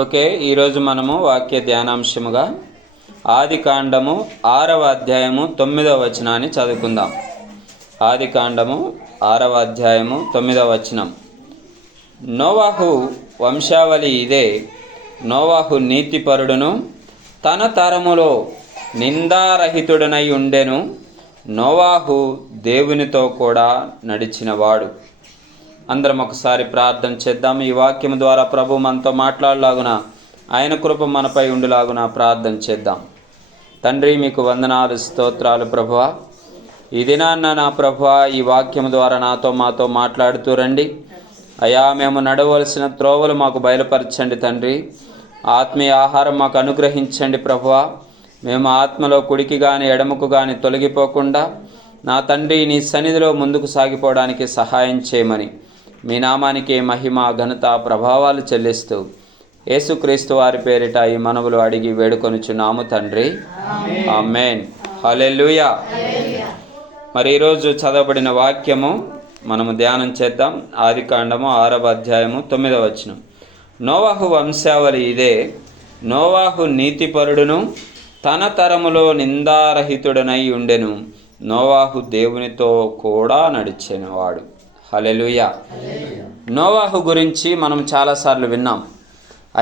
Okay, ఈరోజు మనము వాక్య ధ్యానాంశముగా ఆదికాండము 6వ అధ్యాయము 9వ వచనాన్ని చదువుకుందాం. ఆదికాండము 6వ అధ్యాయము 9వ వచనం. నోవాహు వంశావళి ఇదే. నోవాహు నీతిపరుడును తన తరములో నిందారహితుడనై ఉండెను. నోవాహు దేవునితో కూడా నడిచినవాడు. అందరం ఒకసారి ప్రార్థన చేద్దాం. ఈ వాక్యం ద్వారా ప్రభు మనతో మాట్లాడలాగున, ఆయన కృప మనపై ఉండులాగున ప్రార్థన చేద్దాం. తండ్రి, మీకు వందనాలు, స్తోత్రాలు ప్రభువా. ఈ దినాన్న నా ప్రభువా, ఈ వాక్యం ద్వారా మాతో మాట్లాడుతూ రండి అయా. మేము నడవలసిన త్రోవలు మాకు బయలుపరచండి తండ్రి. ఆత్మీయ ఆహారం మాకు అనుగ్రహించండి ప్రభువా. మేము ఆత్మలో కుడికి కానీ ఎడమకు కానీ తొలగిపోకుండా నా తండ్రి నీ సన్నిధిలో ముందుకు సాగిపోవడానికి సహాయం చేయమని మీ నామానికి మహిమ, ఘనత, ప్రభావాలు చెల్లిస్తూ యేసుక్రీస్తు వారి పేరిట ఈ మనవులు అడిగి వేడుకొనుచున్నాము తండ్రి, ఆమేన్. హల్లెలూయా. మరి ఈరోజు చదవబడిన వాక్యము మనము ధ్యానం చేద్దాం. ఆదికాండము 6వ అధ్యాయము 9వ వచనం. నోవాహు వంశావళి ఇదే. నోవాహు నీతిపరుడును తన తరములో నిందారహితుడనై ఉండెను. నోవాహు దేవునితో కూడా నడిచినవాడు. హల్లెలూయా. నోవాహు గురించి మనం చాలాసార్లు విన్నాం.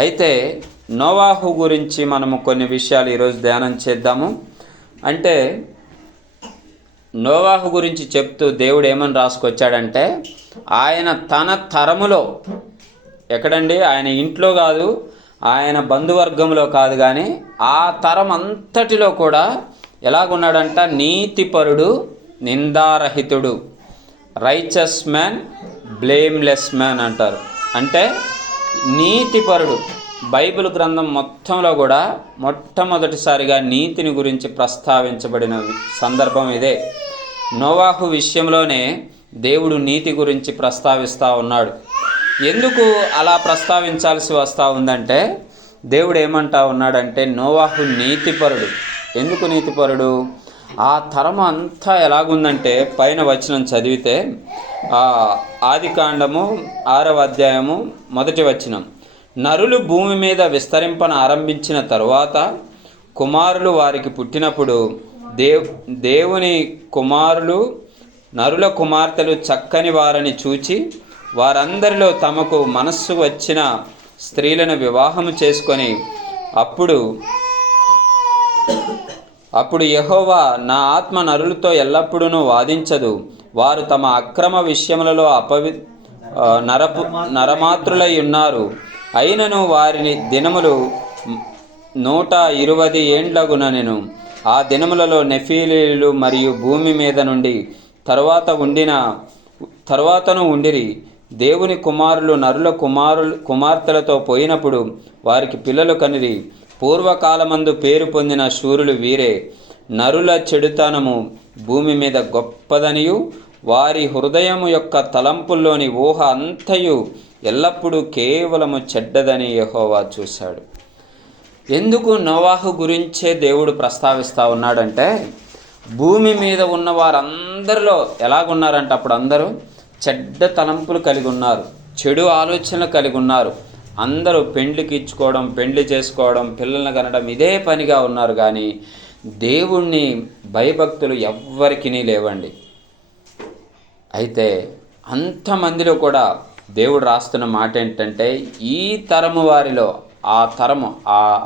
అయితే నోవాహు గురించి మనము కొన్ని విషయాలు ఈరోజు ధ్యానం చేద్దాము. అంటే నోవాహు గురించి చెప్తూ దేవుడు ఏమని రాసుకొచ్చాడంటే, ఆయన తన తరములో, ఎక్కడండి, ఆయన ఇంట్లో కాదు, ఆయన బంధువర్గంలో కాదు, కానీ ఆ తరం అంతటిలో కూడా ఎలాగున్నాడంట? నీతిపరుడు, నిందారహితుడు, రైచస్ మ్యాన్, బ్లేమ్లెస్ మ్యాన్ అంటారు. అంటే నీతిపరుడు. బైబిల్ గ్రంథం మొత్తంలో కూడా మొట్టమొదటిసారిగా నీతిని గురించి ప్రస్తావించబడిన సందర్భం ఇదే. నోవాహు విషయంలోనే దేవుడు నీతి గురించి ప్రస్తావిస్తూ ఉన్నాడు. ఎందుకు అలా ప్రస్తావించాల్సి వస్తూ ఉందంటే, దేవుడు ఏమంటా ఉన్నాడంటే, నోవాహు నీతిపరుడు. ఎందుకు నీతిపరుడు? ఆ తరం అంతా ఎలాగుందంటే, పైన వచనం చదివితే ఆదికాండము 6వ అధ్యాయము 1వ వచనం. నరులు భూమి మీద విస్తరింపన ఆరంభించిన తరువాత కుమారులు వారికి పుట్టినప్పుడు దేవుని కుమారులు నరుల కుమార్తెలు చక్కని వారని చూచి వారందరిలో తమకు మనస్సు వచ్చిన స్త్రీలను వివాహము చేసుకొని అప్పుడు యెహోవా, నా ఆత్మ నరులతో ఎల్లప్పుడూ వాదించదు. వారు తమ అక్రమ విషయములలో నరమాత్రులై ఉన్నారు. అయినను వారిని దినములు 120 ఏండ్లగునెను. ఆ దినములలో నెఫీలీలు మరియు భూమి మీద నుండి తరువాతను ఉండిరి. దేవుని కుమారులు నరుల కుమార్తెలతో పోయినప్పుడు వారికి పిల్లలు కనిరి. పూర్వకాలమందు పేరు పొందిన శూరులు వీరే. నరుల చెడుతనము భూమి మీద గొప్పదనియు వారి హృదయము యొక్క తలంపుల్లోని ఊహ అంతయు ఎల్లప్పుడూ కేవలము చెడ్డదని యెహోవా చూశాడు. ఎందుకు నోవాహు గురించే దేవుడు ప్రస్తావిస్తూ ఉన్నాడంటే, భూమి మీద ఉన్న వారందరిలో ఎలాగున్నారంటే, అప్పుడు అందరూ చెడ్డ తలంపులు కలిగి ఉన్నారు, చెడు ఆలోచనలు కలిగి ఉన్నారు. అందరూ పెండ్లికి ఇచ్చుకోవడం, పెండ్లి చేసుకోవడం, పిల్లల్ని కనడం, ఇదే పనిగా ఉన్నారు. కానీ దేవుణ్ణి భయభక్తులు ఎవ్వరికీ లేవండి. అయితే అంతమందిలో కూడా దేవుడు రాస్తున్న మాట ఏంటంటే, ఈ తరము వారిలో, ఆ తరము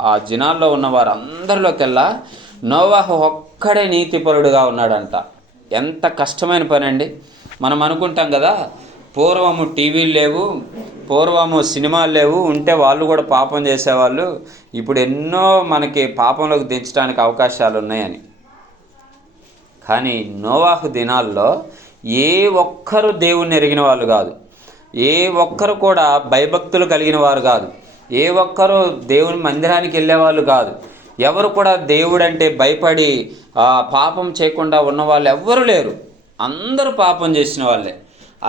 ఆ జినాల్లో ఉన్న వారందరిలోకెల్లా నోవాహు ఒక్కడే నీతిపరుడుగా ఉన్నాడంట. ఎంత కష్టమైన పని అండి. మనం అనుకుంటాం కదా, పూర్వము టీవీలు లేవు, పూర్వము సినిమాలు లేవు, ఉంటే వాళ్ళు కూడా పాపం చేసేవాళ్ళు, ఇప్పుడు ఎన్నో మనకి పాపంలోకి దించడానికి అవకాశాలు ఉన్నాయని. కానీ నోవాహు దినాల్లో ఏ ఒక్కరు దేవుణ్ణి ఎరిగిన వాళ్ళు కాదు, ఏ ఒక్కరు కూడా భయభక్తులు కలిగిన వారు కాదు, ఏ ఒక్కరు దేవుని మందిరానికి వెళ్ళేవాళ్ళు కాదు, ఎవరు కూడా దేవుడంటే భయపడి పాపం చేయకుండా ఉన్నవాళ్ళు ఎవ్వరూ లేరు. అందరూ పాపం చేసిన వాళ్ళే.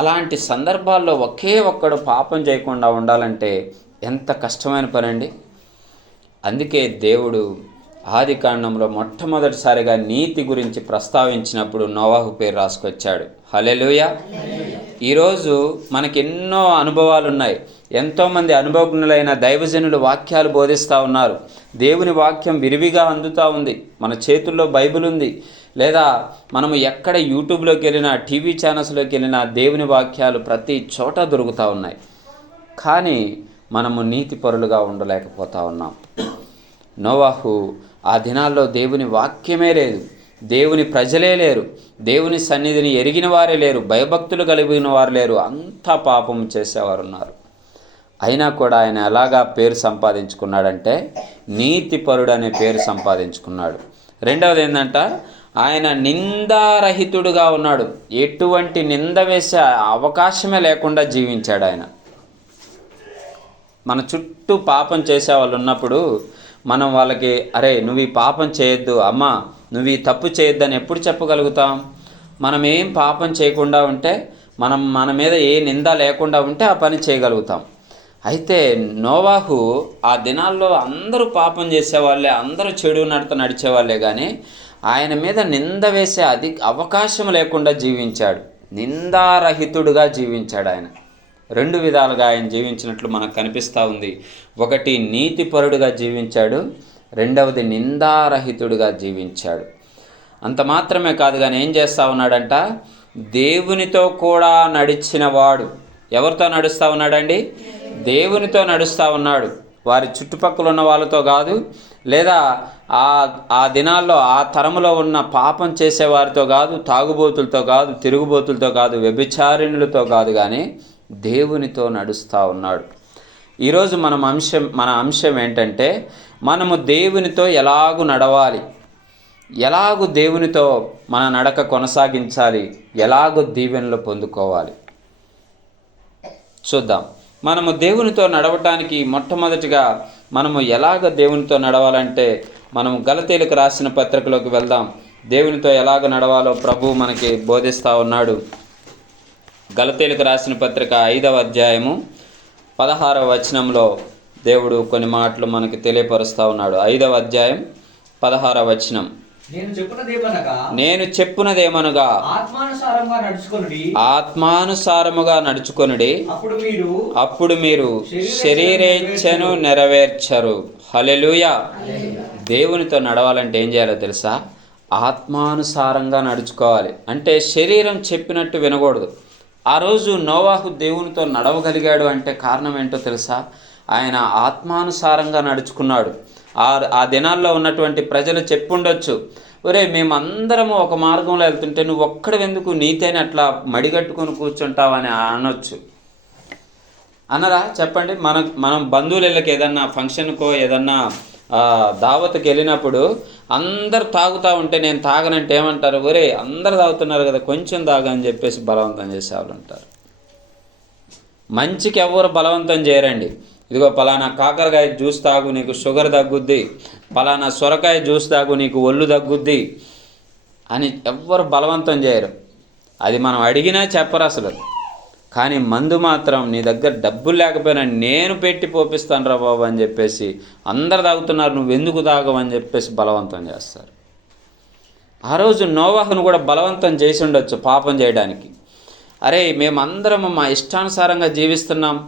అలాంటి సందర్భాల్లో ఒకే ఒక్కడు పాపం చేయకుండా ఉండాలంటే ఎంత కష్టమైన పని అండి. అందుకే దేవుడు ఆదికాండంలో మొట్టమొదటిసారిగా నీతి గురించి ప్రస్తావించినప్పుడు నోవాహు పేరు రాసుకొచ్చాడు. హల్లెలూయా. ఈరోజు మనకెన్నో అనుభవాలు ఉన్నాయి. ఎంతోమంది అనుభవజ్ఞులైన దైవజనులు వాక్యాలు బోధిస్తూ ఉన్నారు. దేవుని వాక్యం విరివిగా అందుతూ ఉంది. మన చేతుల్లో బైబిల్ ఉంది. లేదా మనము ఎక్కడ యూట్యూబ్లోకి వెళ్ళినా, టీవీ ఛానల్స్లోకి వెళ్ళినా దేవుని వాక్యాలు ప్రతి చోట దొరుకుతూ ఉన్నాయి. కానీ మనము నీతిపరులుగా ఉండలేకపోతా ఉన్నాం. నోవాహు ఆ దినాల్లో దేవుని వాక్యమే లేదు, దేవుని ప్రజలే లేరు, దేవుని సన్నిధిని ఎరిగిన వారే లేరు, భయభక్తులు కలిగిన వారు లేరు, అంతా పాపం చేసేవారు ఉన్నారు. అయినా కూడా ఆయన ఎలాగా పేరు సంపాదించుకున్నాడంటే నీతిపరుడు అనే పేరు సంపాదించుకున్నాడు. రెండవది ఏంటంట, ఆయన నిందారహితుడుగా ఉన్నాడు. ఎటువంటి నింద వేసే అవకాశమే లేకుండా జీవించాడు ఆయన. మన చుట్టూ పాపం చేసే వాళ్ళు ఉన్నప్పుడు మనం వాళ్ళకి అరే నువ్వు ఈ పాపం చేయొద్దు, అమ్మా నువ్వు ఈ తప్పు చేయొద్దని ఎప్పుడు చెప్పగలుగుతాం? మనం ఏం పాపం చేయకుండా ఉంటే, మన మీద ఏ నింద లేకుండా ఉంటే ఆ పని చేయగలుగుతాం. అయితే నోవాహు ఆ దినాల్లో అందరూ పాపం చేసేవాళ్ళే, అందరూ చెడు నడత నడిచేవాళ్ళే, కానీ ఆయన మీద నింద వేసే అవకాశం లేకుండా జీవించాడు. నిందారహితుడుగా జీవించాడు ఆయన. రెండు విధాలుగా ఆయన జీవించినట్లు మనకు కనిపిస్తూ ఉంది. ఒకటి నీతిపరుడుగా జీవించాడు, రెండవది నిందారహితుడుగా జీవించాడు. అంత మాత్రమే కాదు కానీ ఏం చేస్తూ ఉన్నాడంట, దేవునితో కూడా నడిచిన వాడు. ఎవరితో నడుస్తూ ఉన్నాడండి? దేవునితో నడుస్తూ ఉన్నాడు. వారి చుట్టుపక్కల ఉన్న వాళ్ళతో కాదు, లేదా ఆ దినాల్లో ఆ తరములో ఉన్న పాపం చేసేవారితో కాదు, తాగుబోతులతో కాదు, తిరుగుబోతులతో కాదు, వ్యభిచారిణులతో కాదు, కానీ దేవునితో నడుస్తూ ఉన్నాడు. ఈరోజు మన అంశం ఏంటంటే, మనము దేవునితో ఎలాగూ నడవాలి, ఎలాగూ దేవునితో మన నడక కొనసాగించాలి, ఎలాగూ దీవెనలు పొందుకోవాలి చూద్దాం. మనము దేవునితో నడవటానికి మొట్టమొదటిగా మనము ఎలాగ దేవునితో నడవాలంటే, మనము గలతీయులకు రాసిన పత్రికలోకి వెళ్దాం. దేవునితో ఎలాగ నడవాలో ప్రభువు మనకి బోధిస్తూ ఉన్నాడు. గలతీయులకు రాసిన పత్రిక 5వ అధ్యాయము 16వ వచనంలో దేవుడు కొన్ని మాటలు మనకి తెలియపరుస్తూ ఉన్నాడు. 5వ అధ్యాయం 16వ వచనం, నేను చెప్పునదేమనగా ఆత్మానుసారముగా నడుచుకొనుడి, అప్పుడు మీరు శరీరేచ్ఛను నెరవేర్చరు. హల్లెలూయా. దేవునితో నడవాలంటే ఏం చేయాలో తెలుసా? ఆత్మానుసారంగా నడుచుకోవాలి. అంటే శరీరం చెప్పినట్టు వినకూడదు. ఆ రోజు నోవాహు దేవునితో నడవగలిగాడు అంటే కారణం ఏంటో తెలుసా? ఆయన ఆత్మానుసారంగా నడుచుకున్నాడు. ఆ దినాల్లో ఉన్నటువంటి ప్రజలు చెప్పుండొచ్చు, ఒరే మేమందరము ఒక మార్గంలో వెళ్తుంటే నువ్వు ఒక్కడెందుకు నీతేనే అట్లా మడిగట్టుకొని కూర్చుంటావని అనొచ్చు. అన్నరా చెప్పండి? మనం బంధువులకి ఏదన్నా ఫంక్షన్కో ఏదన్నా దావత్కి వెళ్ళినప్పుడు అందరు తాగుతూ ఉంటే నేను తాగనంటే ఏమంటారు? ఒరే అందరు తాగుతున్నారు కదా కొంచెం తాగని చెప్పేసి బలవంతం చేసేవాళ్ళు ఉంటారు. మంచికి ఎవరు బలవంతం చేయరండి. ఇదిగో పలానా కాకరకాయ జ్యూస్ తాగు నీకు షుగర్ తగ్గుద్ది, పలానా సొరకాయ జ్యూస్ తాగు నీకు ఒళ్ళు తగ్గుద్ది అని ఎవ్వరు బలవంతం చేయరు. అది మనం అడిగినా చెప్పరు అసలు. కానీ మందు మాత్రం నీ దగ్గర డబ్బులు లేకపోయినా నేను పెట్టి పోపిస్తాను రా బాబు అని చెప్పేసి, అందరు తాగుతున్నారు నువ్వెందుకు తాగవు అని చెప్పేసి బలవంతం చేస్తారు. ఆ రోజు నోవాహును కూడా బలవంతం చేసి ఉండొచ్చు పాపం చేయడానికి. అరే మేమందరము మా ఇష్టానుసారంగా జీవిస్తున్నాం,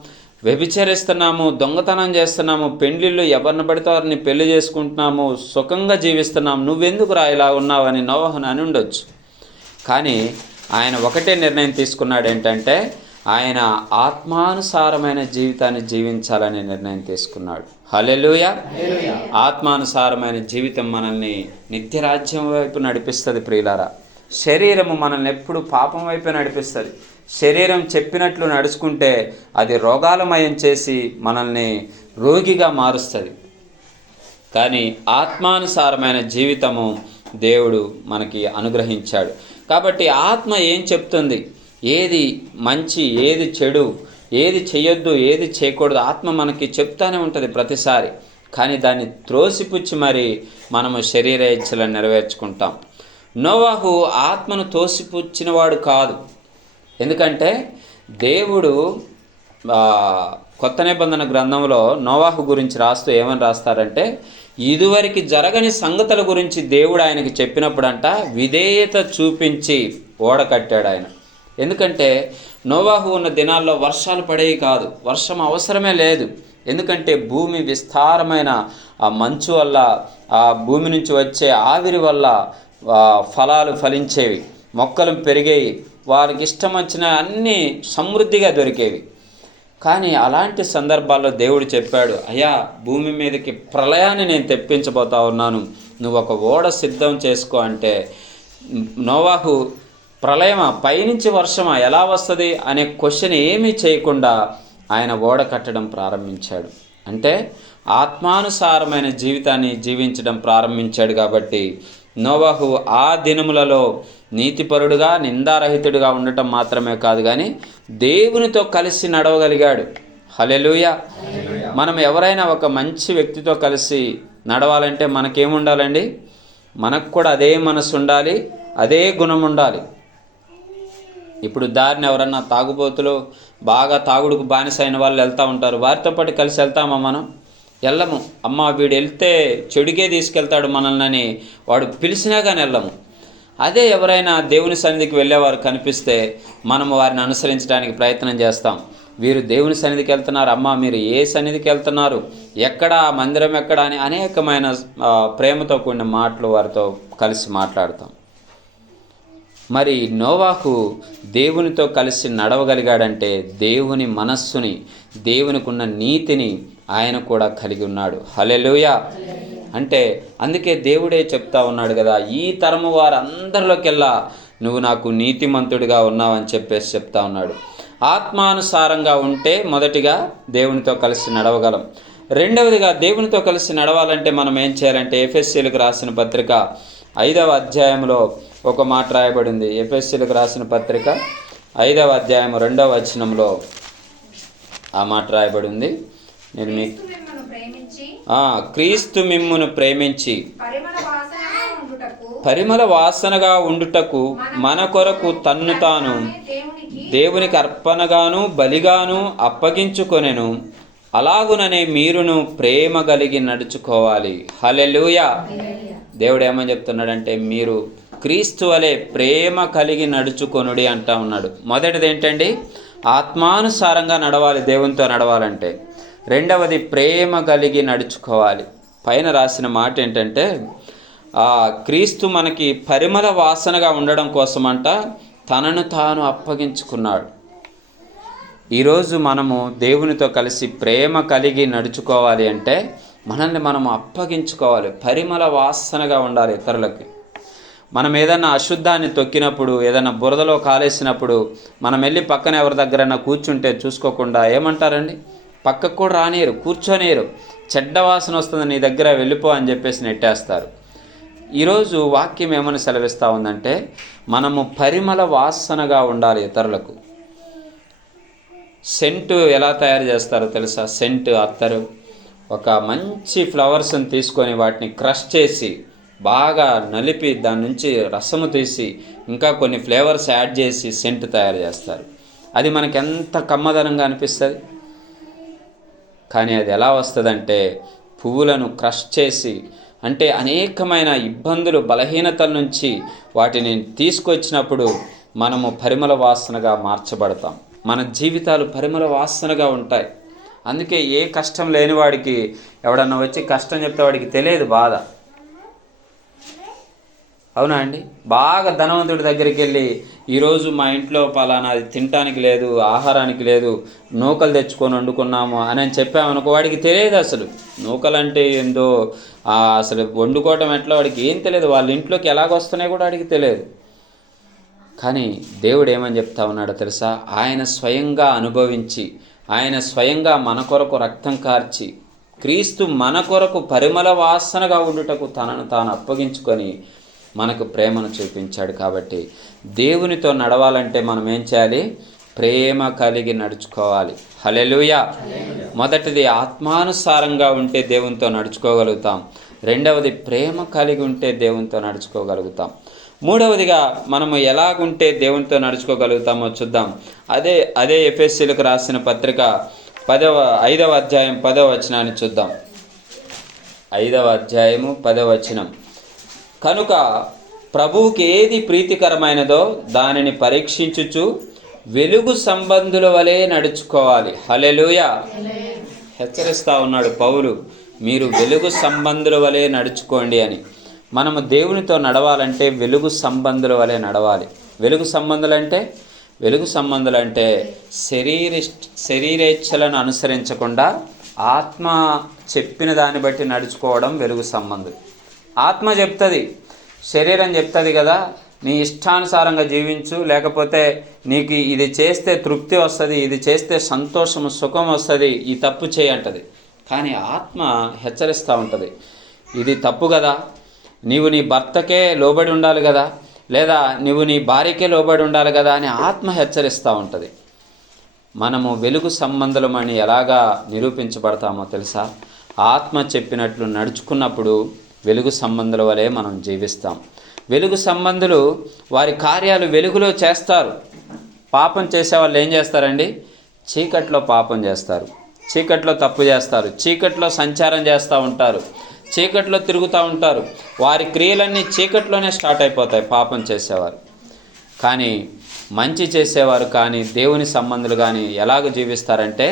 వ్యభిచరిస్తున్నాము, దొంగతనం చేస్తున్నాము, పెండ్లిళ్ళు ఎవరిని పడితే వారిని పెళ్లి చేసుకుంటున్నాము, సుఖంగా జీవిస్తున్నాం, నువ్వెందుకు రా ఇలా ఉన్నావని నోవాహును అని ఉండొచ్చు. కానీ ఆయన ఒకటే నిర్ణయం తీసుకున్నాడు, ఏంటంటే ఆయన ఆత్మానుసారమైన జీవితాన్ని జీవించాలనే నిర్ణయం తీసుకున్నాడు. హల్లెలూయా. ఆత్మానుసారమైన జీవితం మనల్ని నిత్యరాజ్యం వైపు నడిపిస్తుంది ప్రియులారా. శరీరము మనల్ని ఎప్పుడు పాపం వైపే నడిపిస్తుంది. శరీరం చెప్పినట్లు నడుచుకుంటే అది రోగాలమయం చేసి మనల్ని రోగిగా మారుస్తుంది. కానీ ఆత్మానుసారమైన జీవితము దేవుడు మనకి అనుగ్రహించాడు. కాబట్టి ఆత్మ ఏం చెప్తుంది, ఏది మంచి ఏది చెడు, ఏది చేయొద్దు ఏది చేయకూడదు, ఆత్మ మనకి చెప్తానే ఉంటుంది ప్రతిసారి. కానీ దాన్ని త్రోసిపుచ్చి మరి మనము శరీర ఇచ్చలను నెరవేర్చుకుంటాం. నోవాహు ఆత్మను తోసిపుచ్చినవాడు కాదు. ఎందుకంటే దేవుడు కొత్త నిబంధన గ్రంథంలో నోవాహు గురించి రాస్తూ ఏమని రాస్తారంటే, ఇదివరకు జరగని సంగతుల గురించి దేవుడు ఆయనకి చెప్పినప్పుడంట విధేయత చూపించి ఓడ కట్టాడు ఆయన. ఎందుకంటే నోవాహు ఉన్న దినాల్లో వర్షాలు పడేవి కాదు, వర్షం అవసరమే లేదు. ఎందుకంటే భూమి విస్తారమైన ఆ మంచు వల్ల, ఆ భూమి నుంచి వచ్చే ఆవిరి వల్ల ఫలాలు ఫలించేవి, మొక్కలు పెరిగేవి, వారికి ఇష్టం వచ్చిన అన్నీ సమృద్ధిగా దొరికేవి. కానీ అలాంటి సందర్భాల్లో దేవుడు చెప్పాడు, అయ్యా భూమి మీదకి ప్రళయాన్ని నేను తెప్పించబోతా ఉన్నాను, నువ్వు ఒక ఓడ సిద్ధం చేసుకో అంటే నోవాహు ప్రళయమా, పైనుంచి వర్షమా, ఎలా వస్తుంది అనే క్వశ్చన్ ఏమీ చేయకుండా ఆయన ఓడ కట్టడం ప్రారంభించాడు. అంటే ఆత్మానుసారమైన జీవితాన్ని జీవించడం ప్రారంభించాడు. కాబట్టి నోవాహు ఆ దినములలో నీతిపరుడుగా, నిందారహితుడిగా ఉండటం మాత్రమే కాదు, కానీ దేవునితో కలిసి నడవగలిగాడు. హల్లెలూయా. మనం ఎవరైనా ఒక మంచి వ్యక్తితో కలిసి నడవాలంటే మనకేముండాలండి? మనకు కూడా అదే మనసు ఉండాలి, అదే గుణం ఉండాలి. ఇప్పుడు దారిని ఎవరన్నా తాగుబోతులు, బాగా తాగుడుకు బానిస అయిన వాళ్ళు వెళ్తూ ఉంటారు, వారితో పాటు కలిసి వెళ్తామా? మనం వెళ్ళము. అమ్మ వీడు వెళ్తే చెడుకే తీసుకెళ్తాడు మనల్ని అని వాడు పిలిచినా కానీ వెళ్ళము. అదే ఎవరైనా దేవుని సన్నిధికి వెళ్ళేవారు కనిపిస్తే మనము వారిని అనుసరించడానికి ప్రయత్నం చేస్తాం. వీరు దేవుని సన్నిధికి వెళ్తున్నారు, అమ్మ మీరు ఏ సన్నిధికి వెళ్తున్నారు, ఎక్కడ, మందిరం ఎక్కడ అని అనేకమైన ప్రేమతో కూడిన మాటలు వారితో కలిసి మాట్లాడతాం. మరి నోవాహు దేవునితో కలిసి నడవగలిగాడంటే దేవుని మనస్సుని, దేవునికి ఉన్న నీతిని ఆయన కూడా కలిగి ఉన్నాడు. హల్లెలూయా. అంటే అందుకే దేవుడే చెప్తా ఉన్నాడు కదా, ఈ తరము వారందరిలోకెల్లా నువ్వు నాకు నీతిమంతుడిగా ఉన్నావని చెప్పేసి చెప్తా ఉన్నాడు. ఆత్మానుసారంగా ఉంటే మొదటిగా దేవునితో కలిసి నడవగలం. రెండవదిగా దేవునితో కలిసి నడవాలంటే మనం ఏం చేయాలంటే ఎఫెసీయులకు రాసిన పత్రిక 5వ అధ్యాయంలో ఒక మాట రాయబడింది. ఎఫెసీయులకు రాసిన పత్రిక 5వ అధ్యాయం 2వ వచనంలో ఆ మాట రాయబడింది. నేను మీకు క్రీస్తు మిమ్మును ప్రేమించి పరిమళ వాసనగా ఉండుటకు మన కొరకు తన్ను తాను దేవునికి అర్పణగాను బలిగాను అప్పగించుకొనెను, అలాగుననే మీరును ప్రేమ కలిగి నడుచుకోవాలి. హల్లెలూయా. దేవుడు ఏమని చెప్తున్నాడంటే మీరు క్రీస్తు వలె ప్రేమ కలిగి నడుచుకొనుడి అంటా ఉన్నాడు. మొదటిది ఏంటండి? ఆత్మానుసారంగా నడవాలి దేవునితో నడవాలంటే. రెండవది ప్రేమ కలిగి నడుచుకోవాలి. పైన రాసిన మాట ఏంటంటే క్రీస్తు మనకి పరిమళ వాసనగా ఉండడం కోసమంట తనను తాను అప్పగించుకున్నాడు. ఈరోజు మనము దేవునితో కలిసి ప్రేమ కలిగి నడుచుకోవాలి అంటే మనల్ని మనము అప్పగించుకోవాలి, పరిమళ వాసనగా ఉండాలి ఇతరులకి. మనం ఏదన్నా అశుద్ధాన్ని తొక్కినప్పుడు, ఏదైనా బురదలో కాలేసినప్పుడు మనం వెళ్ళి పక్కన ఎవరి దగ్గరైనా కూర్చుంటే చూసుకోకుండా ఏమంటారండి? పక్కకు కూడా రానియరు, కూర్చోనియరు. చెడ్డ వాసన వస్తుంది నీ దగ్గర, వెళ్ళిపో అని చెప్పేసి నెట్టేస్తారు. ఈరోజు వాక్యం ఏమని సెలవిస్తూ ఉందంటే మనము పరిమళ వాసనగా ఉండాలి ఇతరులకు. సెంటు ఎలా తయారు చేస్తారో తెలుసా? సెంటు అత్తరు ఒక మంచి ఫ్లవర్స్ని తీసుకొని వాటిని క్రష్ చేసి బాగా నలిపి దాని నుంచి రసము తీసి ఇంకా కొన్ని ఫ్లేవర్స్ యాడ్ చేసి సెంటు తయారు చేస్తారు. అది మనకి ఎంత కమ్మదనంగా అనిపిస్తుంది. కానీ అది ఎలా వస్తుందంటే పువ్వులను క్రష్ చేసి, అంటే అనేకమైన ఇబ్బందులు, బలహీనతల నుంచి వాటిని తీసుకొచ్చినప్పుడు మనము పరిమళ వాసనగా మార్చబడతాం. మన జీవితాలు పరిమళ వాసనగా ఉంటాయి. అందుకే ఏ కష్టం లేని వాడికి ఎవడన్నా వచ్చి కష్టం చెప్తే వాడికి తెలియదు బాధ. అవునా అండి? బాగా ధనవంతుడి దగ్గరికి వెళ్ళి ఈరోజు మా ఇంట్లో పలానాది తినటానికి లేదు, ఆహారానికి లేదు, నూకలు తెచ్చుకొని వండుకున్నాము అని చెప్పామనుకో, వాడికి తెలియదు అసలు నూకలు అంటే ఏందో, అసలు వండుకోవటం ఎట్లా వాడికి ఏం తెలియదు, వాళ్ళ ఇంట్లోకి ఎలాగొస్తున్నాయో కూడా వాడికి తెలియదు. కానీ దేవుడు ఏమని చెప్తా ఉన్నాడో తెలుసా? ఆయన స్వయంగా అనుభవించి, ఆయన స్వయంగా మన కొరకు రక్తం కార్చి, క్రీస్తు మన కొరకు పరిమళ వాసనగా ఉండుటకు తనను తాను అప్పగించుకొని మనకు ప్రేమను చూపించాడు. కాబట్టి దేవునితో నడవాలంటే మనం ఏం చేయాలి? ప్రేమ కలిగి నడుచుకోవాలి. హల్లెలూయా. మొదటిది ఆత్మానుసారంగా ఉంటే దేవునితో నడుచుకోగలుగుతాం. రెండవది ప్రేమ కలిగి ఉంటే దేవునితో నడుచుకోగలుగుతాం. మూడవదిగా మనము ఎలాగుంటే దేవునితో నడుచుకోగలుగుతామో చూద్దాం. అదే ఎఫెసీయులకు రాసిన పత్రిక 5వ అధ్యాయం 10వ వచనాన్ని చూద్దాం. 5వ అధ్యాయము 10వ వచనం. కనుక ప్రభువుకి ఏది ప్రీతికరమైనదో దానిని పరీక్షించుచు వెలుగు సంబంధుల వలె నడుచుకోవాలి. హల్లెలూయా. హెచ్చరిస్తూ ఉన్నాడు పౌలు, మీరు వెలుగు సంబంధుల వలె నడుచుకోండి అని. మనము దేవునితో నడవాలంటే వెలుగు సంబంధుల వలె నడవాలి. వెలుగు సంబంధులు అంటే శరీరేచ్ఛలను అనుసరించకుండా ఆత్మ చెప్పిన దాన్ని బట్టి నడుచుకోవడం వెలుగు సంబంధులు. ఆత్మ చెప్తుంది, శరీరం చెప్తుంది కదా, నీ ఇష్టానుసారంగా జీవించు, లేకపోతే నీకు ఇది చేస్తే తృప్తి వస్తుంది, ఇది చేస్తే సంతోషము సుఖం వస్తుంది, ఈ తప్పు చేయంటది. కానీ ఆత్మ హెచ్చరిస్తూ ఉంటుంది, ఇది తప్పు కదా, నీవు నీ భర్తకే లోబడి ఉండాలి కదా, లేదా నువ్వు నీ భార్యకే లోబడి ఉండాలి కదా అని ఆత్మ హెచ్చరిస్తూ ఉంటుంది. మనము వెలుగు సంబంధులమని ఎలాగా నిరూపించబడతామో తెలుసా? ఆత్మ చెప్పినట్లు నడుచుకున్నప్పుడు వెలుగు సంబంధుల వలె మనం జీవిస్తాం. వెలుగు సంబంధులు వారి కార్యాలు వెలుగులో చేస్తారు. పాపం చేసేవాళ్ళు ఏం చేస్తారండి? చీకట్లో పాపం చేస్తారు, చీకట్లో తప్పు చేస్తారు, చీకట్లో సంచారం చేస్తూ ఉంటారు, చీకట్లో తిరుగుతూ ఉంటారు. వారి క్రియలన్నీ చీకట్లోనే స్టార్ట్ అయిపోతాయి పాపం చేసేవారు. కానీ మంచి చేసేవారు కానీ దేవుని సంబంధులు కానీ ఎలాగ జీవిస్తారంటే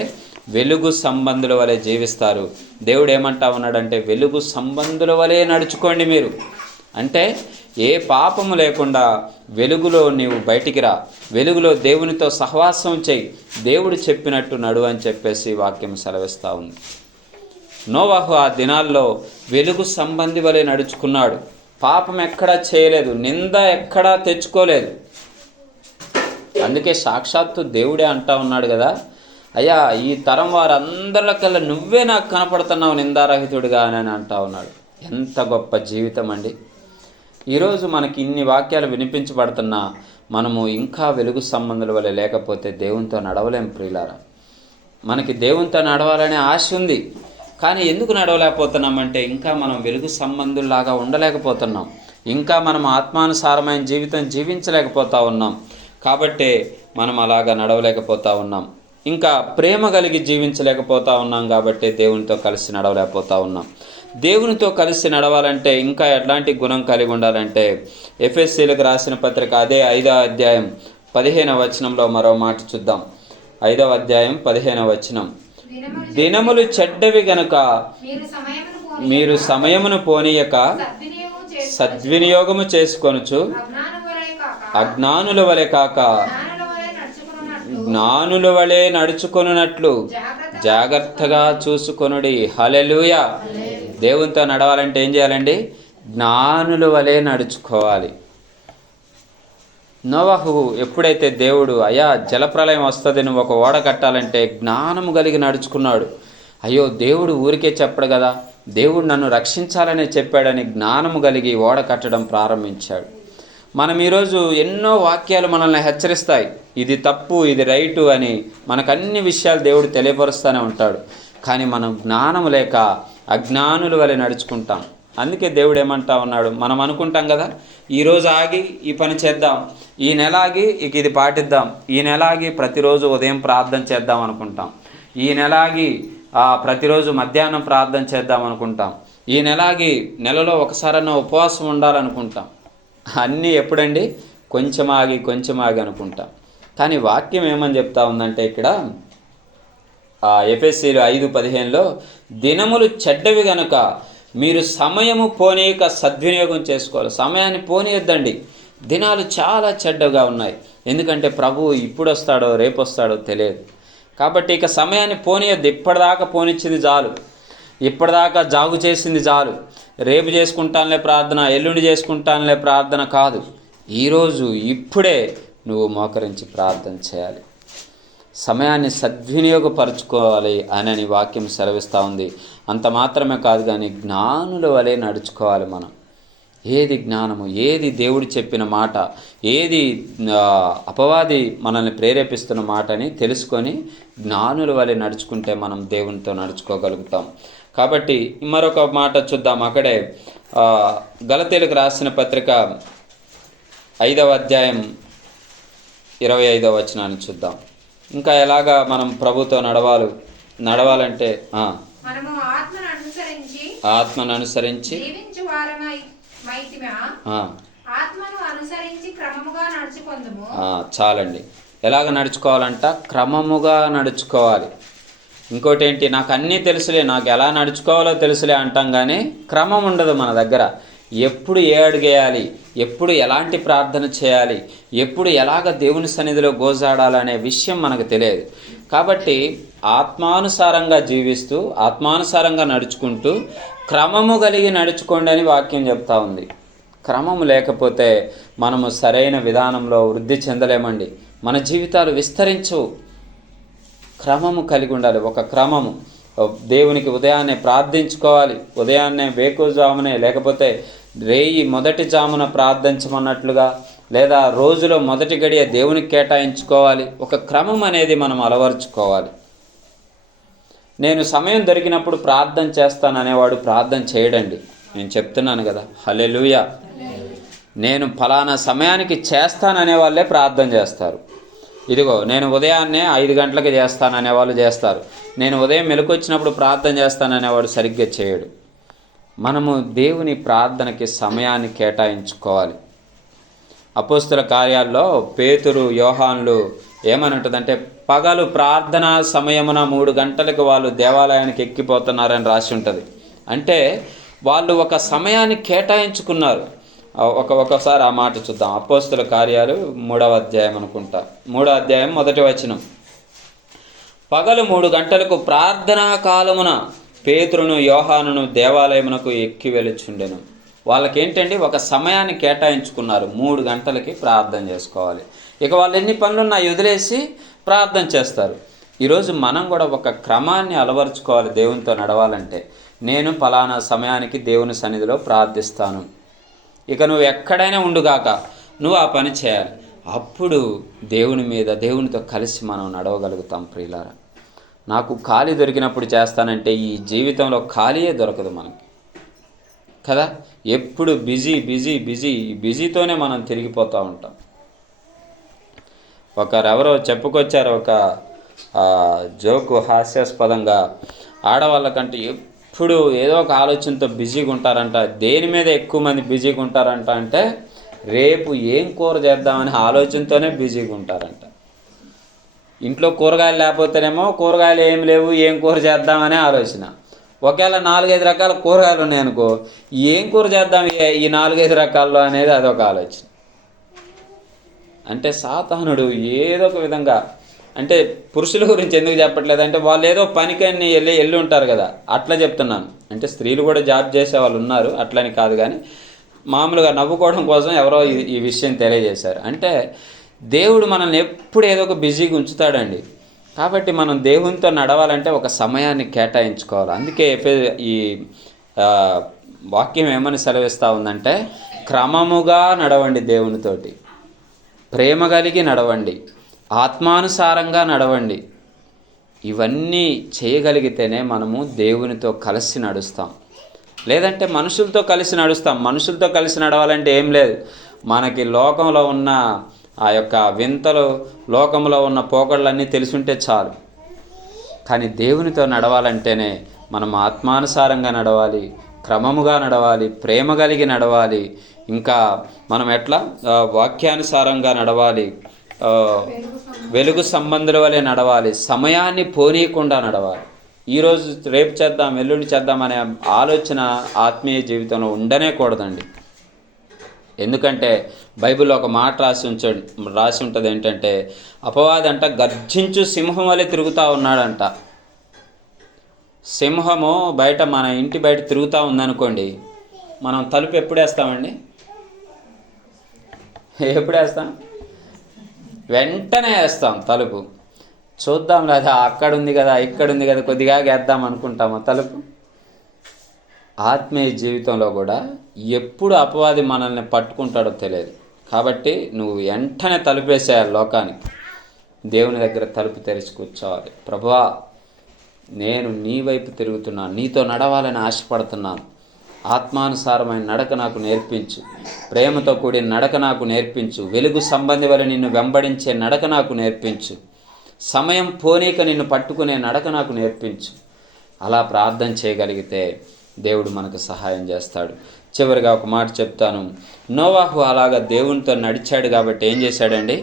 వెలుగు సంబంధుల వలె జీవిస్తారు. దేవుడు ఏమంటా ఉన్నాడంటే వెలుగు సంబంధుల వలె నడుచుకోండి మీరు. అంటే ఏ పాపము లేకుండా వెలుగులో నీవు బయటికి రా, వెలుగులో దేవునితో సహవాసం చేయి, దేవుడు చెప్పినట్టు నడు అని చెప్పేసి వాక్యం సెలవిస్తూ ఉంది. నోవాహు ఆ దినాల్లో వెలుగు సంబంధి వలె నడుచుకున్నాడు. పాపం ఎక్కడా చేయలేదు, నింద ఎక్కడా తెచ్చుకోలేదు. అందుకే సాక్షాత్తు దేవుడే అంటా ఉన్నాడు కదా, అయ్యా ఈ తరం వారందరికల్లా నువ్వే నాకు కనపడుతున్నావు నిందారహితుడిగా అని అంటా ఉన్నాడు. ఎంత గొప్ప జీవితం అండి. ఈరోజు మనకి ఇన్ని వాక్యాలు వినిపించబడుతున్నా మనము ఇంకా వెలుగు సంబంధుల వలె లేకపోతే దేవునితో నడవలేం ప్రియులారా. మనకి దేవునితో నడవాలనే ఆశ ఉంది, కానీ ఎందుకు నడవలేకపోతున్నామంటే ఇంకా మనం వెలుగు సంబంధుల్లాగా ఉండలేకపోతున్నాం, ఇంకా మనం ఆత్మానుసారమైన జీవితం జీవించలేకపోతా ఉన్నాం. కాబట్టే మనం అలాగా నడవలేకపోతా ఉన్నాం, ఇంకా ప్రేమ కలిగి జీవించలేకపోతా ఉన్నాం. కాబట్టి దేవునితో కలిసి నడవలేకపోతా ఉన్నాం. దేవునితో కలిసి నడవాలంటే ఇంకా ఎట్లాంటి గుణం కలిగి ఉండాలంటే ఎఫెసీలకు రాసిన పత్రిక అదే 5వ అధ్యాయం 15వ వచనంలో మరో మాట చూద్దాం. 5వ అధ్యాయం 15వ వచనం, దినములు చెడ్డవి గనుక మీరు సమయమును పోనీయక సద్వినియోగము చేసుకొనుచు అజ్ఞానుల వలె కాక జ్ఞానుల వలె నడుచుకొనున్నట్లు జాగ్రత్తగా చూసుకొనుడి. హల్లెలూయా. దేవునితో నడవాలంటే ఏం చేయాలండి? జ్ఞానుల వలె నడుచుకోవాలి. నోవహు ఎప్పుడైతే దేవుడు అయ్యా జలప్రలయం వస్తుంది నువ్వు ఒక ఓడ కట్టాలంటే జ్ఞానము కలిగి నడుచుకున్నాడు. అయ్యో దేవుడు ఊరికే చెప్పడు కదా, దేవుడు నన్ను రక్షించాలనే చెప్పాడని జ్ఞానము కలిగి ఓడ కట్టడం ప్రారంభించాడు. మనం ఈరోజు ఎన్నో వాక్యాలు మనల్ని హెచ్చరిస్తాయి, ఇది తప్పు ఇది రైటు అని మనకు అన్ని విషయాలు దేవుడు తెలియపరుస్తూనే ఉంటాడు. కానీ మనం జ్ఞానం లేక అజ్ఞానుల వలె నడుచుకుంటాం. అందుకే దేవుడు ఏమంటా ఉన్నాడు, మనం అనుకుంటాం కదా ఈరోజు ఆగి ఈ పని చేద్దాం, ఈ నెల ఆగి ఇక ఇది పాటిద్దాం, ఈ నెల ఆగి ప్రతిరోజు ఉదయం ప్రార్థన చేద్దాం అనుకుంటాం, ఈ నెల ఆగి ప్రతిరోజు మధ్యాహ్నం ప్రార్థన చేద్దాం అనుకుంటాం, ఈ నెల ఆగి నెలలో ఒకసారన్నా ఉపవాసం ఉండాలనుకుంటాం. అన్నీ ఎప్పుడండి? కొంచెం ఆగి అనుకుంటాం. కానీ వాక్యం ఏమని చెప్తా ఉందంటే ఇక్కడ ఎఫెసీలు 5:15లో దినములు చెడ్డవి గనుక మీరు సమయము పోనీయక సద్వినియోగం చేసుకోవాలి. సమయాన్ని పోనీయొద్దండి. దినాలు చాలా చెడ్డగా ఉన్నాయి. ఎందుకంటే ప్రభువు ఇప్పుడు వస్తాడో రేపు వస్తాడో తెలియదు. కాబట్టి ఇక సమయాన్ని పోనీయొద్దు. ఇప్పటిదాకా పోనిచ్చింది చాలు, ఇప్పటిదాకా జాగు చేసింది చాలు. రేపు చేసుకుంటానులే ప్రార్థన, ఎల్లుండి చేసుకుంటానులే ప్రార్థన కాదు. ఈరోజు ఇప్పుడే నువ్వు మోకరించి ప్రార్థన చేయాలి. సమయాన్ని సద్వినియోగపరచుకోవాలి అని వాక్యం సెలవిస్తూ ఉంది. అంత మాత్రమే కాదు కానీ జ్ఞానుల వలె నడుచుకోవాలి మనం. ఏది జ్ఞానము, ఏది దేవుడు చెప్పిన మాట, ఏది అపవాది మనల్ని ప్రేరేపిస్తున్న మాట అని తెలుసుకొని జ్ఞానుల వలె నడుచుకుంటే మనం దేవునితో నడుచుకోగలుగుతాం. కాబట్టి మరొక మాట చూద్దాం. అక్కడే గలతీయులకు రాసిన పత్రిక 5వ అధ్యాయం 25వ వచనాన్ని చూద్దాం. ఇంకా ఎలాగా మనం ప్రభుతో నడవాలంటే ఆత్మను అనుసరించి చాలండి. ఎలాగ నడుచుకోవాలంట? క్రమముగా నడుచుకోవాలి. ఇంకోటి ఏంటి, నాకు అన్నీ తెలుసులే, నాకు ఎలా నడుచుకోవాలో తెలుసులే అంటాం, కానీ క్రమం ఉండదు మన దగ్గర. ఎప్పుడు ఏ అడుగేయాలి, ఎప్పుడు ఎలాంటి ప్రార్థన చేయాలి, ఎప్పుడు ఎలాగ దేవుని సన్నిధిలో గోజాడాలనే విషయం మనకు తెలియదు. కాబట్టి ఆత్మానుసారంగా జీవిస్తూ ఆత్మానుసారంగా నడుచుకుంటూ క్రమము కలిగి నడుచుకోండి అని వాక్యం చెప్తా ఉంది. క్రమము లేకపోతే మనము సరైన విధానంలో వృద్ధి చెందలేమండి. మన జీవితాలు విస్తరించవు. క్రమము కలిగి ఉండాలి. ఒక క్రమము, దేవునికి ఉదయాన్నే ప్రార్థించుకోవాలి. ఉదయాన్నే వేకువజామునే, లేకపోతే రేయి మొదటి జామున ప్రార్థించమన్నట్లుగా, లేదా రోజులో మొదటి గడియ దేవునికి కేటాయించుకోవాలి. ఒక క్రమం అనేది మనం అలవరుచుకోవాలి. నేను సమయం దొరికినప్పుడు ప్రార్థన చేస్తాననేవాడు ప్రార్థన చేయడండి. నేను చెప్తున్నాను కదా, హల్లెలూయా. నేను ఫలానా సమయానికి చేస్తాననే వాళ్ళే ప్రార్థన చేస్తారు. ఇదిగో నేను ఉదయాన్నే 5 గంటలకు చేస్తాననే వాళ్ళు చేస్తారు. నేను ఉదయం మెలకువచ్చినప్పుడు ప్రార్థన చేస్తాననేవాడు సరిగ్గా చేయడు. మనము దేవుని ప్రార్థనకి సమయాన్ని కేటాయించుకోవాలి. అపోస్తుల కార్యాల్లో పేతురు, యోహాన్లు ఏమని ఉంటుందంటే, పగలు ప్రార్థనా సమయమున 3 గంటలకు వాళ్ళు దేవాలయానికి ఎక్కిపోతున్నారని రాసి ఉంటుంది. అంటే వాళ్ళు ఒక సమయాన్ని కేటాయించుకున్నారు. ఒకసారి ఆ మాట చూద్దాం. అపోస్తుల కార్యాలు 3వ అధ్యాయం అనుకుంటా, 3వ అధ్యాయం 1వ వచనం. పగలు 3 గంటలకు ప్రార్థనా కాలమున పేతురును యోహానును దేవాలయమునకు ఎక్కి వెలుచుండెను. వాళ్ళకేంటండి, ఒక సమయాన్ని కేటాయించుకున్నారు. 3 గంటలకి ప్రార్థన చేసుకోవాలి. ఇక వాళ్ళు ఎన్ని పనులున్నా వదిలేసి ప్రార్థన చేస్తారు. ఈరోజు మనం కూడా ఒక క్రమాన్ని అలవరుచుకోవాలి. దేవునితో నడవాలంటే నేను ఫలానా సమయానికి దేవుని సన్నిధిలో ప్రార్థిస్తాను, ఇక నువ్వు ఎక్కడైనా ఉండుగాక, నువ్వు ఆ పని చేయాలి. అప్పుడు దేవునితో కలిసి మనం నడవగలుగుతాం. ప్రియులారా, నాకు ఖాళీ దొరికినప్పుడు చేస్తానంటే ఈ జీవితంలో ఖాళీయే దొరకదు మనకి కదా. ఎప్పుడు బిజీతోనే మనం తిరిగిపోతూ ఉంటాం. ఒకరెవరో చెప్పుకొచ్చారు ఒక జోకు, హాస్యాస్పదంగా, ఆడవాళ్ళకంటే ఎప్పుడు ఏదో ఒక ఆలోచనతో బిజీగా ఉంటారంట. దేని మీద ఎక్కువ మంది బిజీగా ఉంటారంట అంటే, రేపు ఏం కూర చేద్దామనే ఆలోచనతోనే బిజీగా ఉంటారంట. ఇంట్లో కూరగాయలు లేకపోతేనేమో కూరగాయలు ఏం లేవు, ఏం కూర చేద్దామనే ఆలోచన. ఒకవేళ 4-5 రకాల కూరగాయలు ఉన్నాయనుకో, ఏం కూర చేద్దాం ఈ 4-5 రకాల్లో అనేది అదొక ఆలోచన. అంటే సాతానుడు ఏదో ఒక విధంగా, అంటే పురుషుల గురించి ఎందుకు చెప్పట్లేదు అంటే, వాళ్ళు ఏదో పనికని వెళ్ళి ఉంటారు కదా, అట్లా చెప్తున్నాను. అంటే స్త్రీలు కూడా జాబ్ చేసే వాళ్ళు ఉన్నారు, అట్లని కాదు, కానీ మామూలుగా నవ్వుకోవడం కోసం ఎవరో ఈ విషయం తెలియజేశారు. అంటే దేవుడు మనల్ని ఎప్పుడు ఏదో ఒక బిజీగా ఉంచుతాడండి. కాబట్టి మనం దేవునితో నడవాలంటే ఒక సమయాన్ని కేటాయించుకోవాలి. అందుకే ఈ వాక్యం ఏమని సెలవిస్తూ ఉందంటే, క్రమముగా నడవండి, దేవునితోటి ప్రేమ కలిగి నడవండి, ఆత్మానుసారంగా నడవండి. ఇవన్నీ చేయగలిగితేనే మనము దేవునితో కలిసి నడుస్తాం. లేదంటే మనుషులతో కలిసి నడుస్తాం. మనుషులతో కలిసి నడవాలంటే ఏం లేదు, మనకి లోకంలో ఉన్న ఆ యొక్క వింతలు, లోకంలో ఉన్న పోకడలన్నీ తెలుసుంటే చాలు. కానీ దేవునితో నడవాలంటేనే మనం ఆత్మానుసారంగా నడవాలి, క్రమముగా నడవాలి, ప్రేమ కలిగి నడవాలి. ఇంకా మనం ఎట్లా వాక్యానుసారంగా నడవాలి, వెలుగు సంబంధుల వలె నడవాలి, సమయాన్ని పోనీయకుండా నడవాలి. ఈరోజు రేపు చేద్దాం, ఎల్లుండి చేద్దాం అనే ఆలోచన ఆత్మీయ జీవితంలో ఉండనే కూడదండి. ఎందుకంటే బైబిల్లో ఒక మాట రాసి ఉంటుంది ఏంటంటే, అపవాది అంట గర్జించు సింహం వలె తిరుగుతూ ఉన్నాడంట. సింహము బయట, మన ఇంటి బయట తిరుగుతూ ఉందనుకోండి, మనం తలుపు ఎప్పుడు వేస్తామండి? ఎప్పుడు వేస్తాం? వెంటనే వేస్తాం తలుపు. చూద్దాం, లేదా అక్కడ ఉంది కదా, ఇక్కడ ఉంది కదా, కొద్దిగా వేద్దాం అనుకుంటాము తలుపు. ఆత్మీయ జీవితంలో కూడా ఎప్పుడు అపవాది మనల్ని పట్టుకుంటాడో తెలియదు. కాబట్టి నువ్వు వెంటనే తలుపేసేయాలి లోకానికి. దేవుని దగ్గర తలుపు తెరిచి కూర్చోవాలి. ప్రభువా, నేను నీ వైపు తిరుగుతున్నాను, నీతో నడవాలని ఆశపడుతున్నాను. ఆత్మానుసారమైన నడక నాకు నేర్పించు, ప్రేమతో కూడిన నడక నాకు నేర్పించు, వెలుగు సంబంధి వల్ల నిన్ను వెంబడించే నడక నాకు నేర్పించు, సమయం పోనీక నిన్ను పట్టుకునే నడక నాకు నేర్పించు. అలా ప్రార్థన చేయగలిగితే దేవుడు మనకు సహాయం చేస్తాడు. చివరిగా ఒక మాట చెప్తాను. నోవాహు అలాగా దేవునితో నడిచాడు కాబట్టి ఏం చేశాడండి?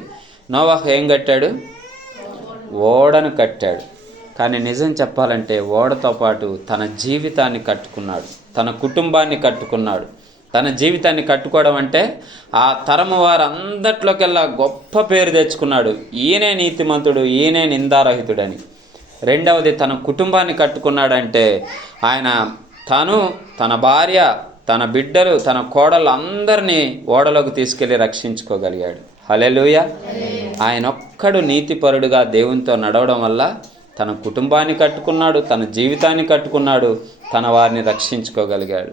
నోవాహు ఏం కట్టాడు? ఓడను కట్టాడు. కానీ నిజం చెప్పాలంటే ఓడతో పాటు తన జీవితాన్ని కట్టుకున్నాడు, తన కుటుంబాన్ని కట్టుకున్నాడు. తన జీవితాన్ని కట్టుకోవడం అంటే ఆ తరము వారందట్లోకెల్లా గొప్ప పేరు తెచ్చుకున్నాడు. ఈయనే నీతిమంతుడు, ఈయనే నిందారహితుడని. రెండవది, తన కుటుంబాన్ని కట్టుకున్నాడంటే ఆయన తన భార్య, తన బిడ్డలు, తన కోడళ్ళు అందరినీ ఓడలోకి తీసుకెళ్ళి రక్షించుకోగలిగాడు. హల్లెలూయా. ఆయన ఒక్కడు నీతిపరుడుగా దేవునితో నడవడం వల్ల తన కుటుంబాన్ని కట్టుకున్నాడు, తన జీవితాన్ని కట్టుకున్నాడు, తన వారిని రక్షించుకోగలిగాడు.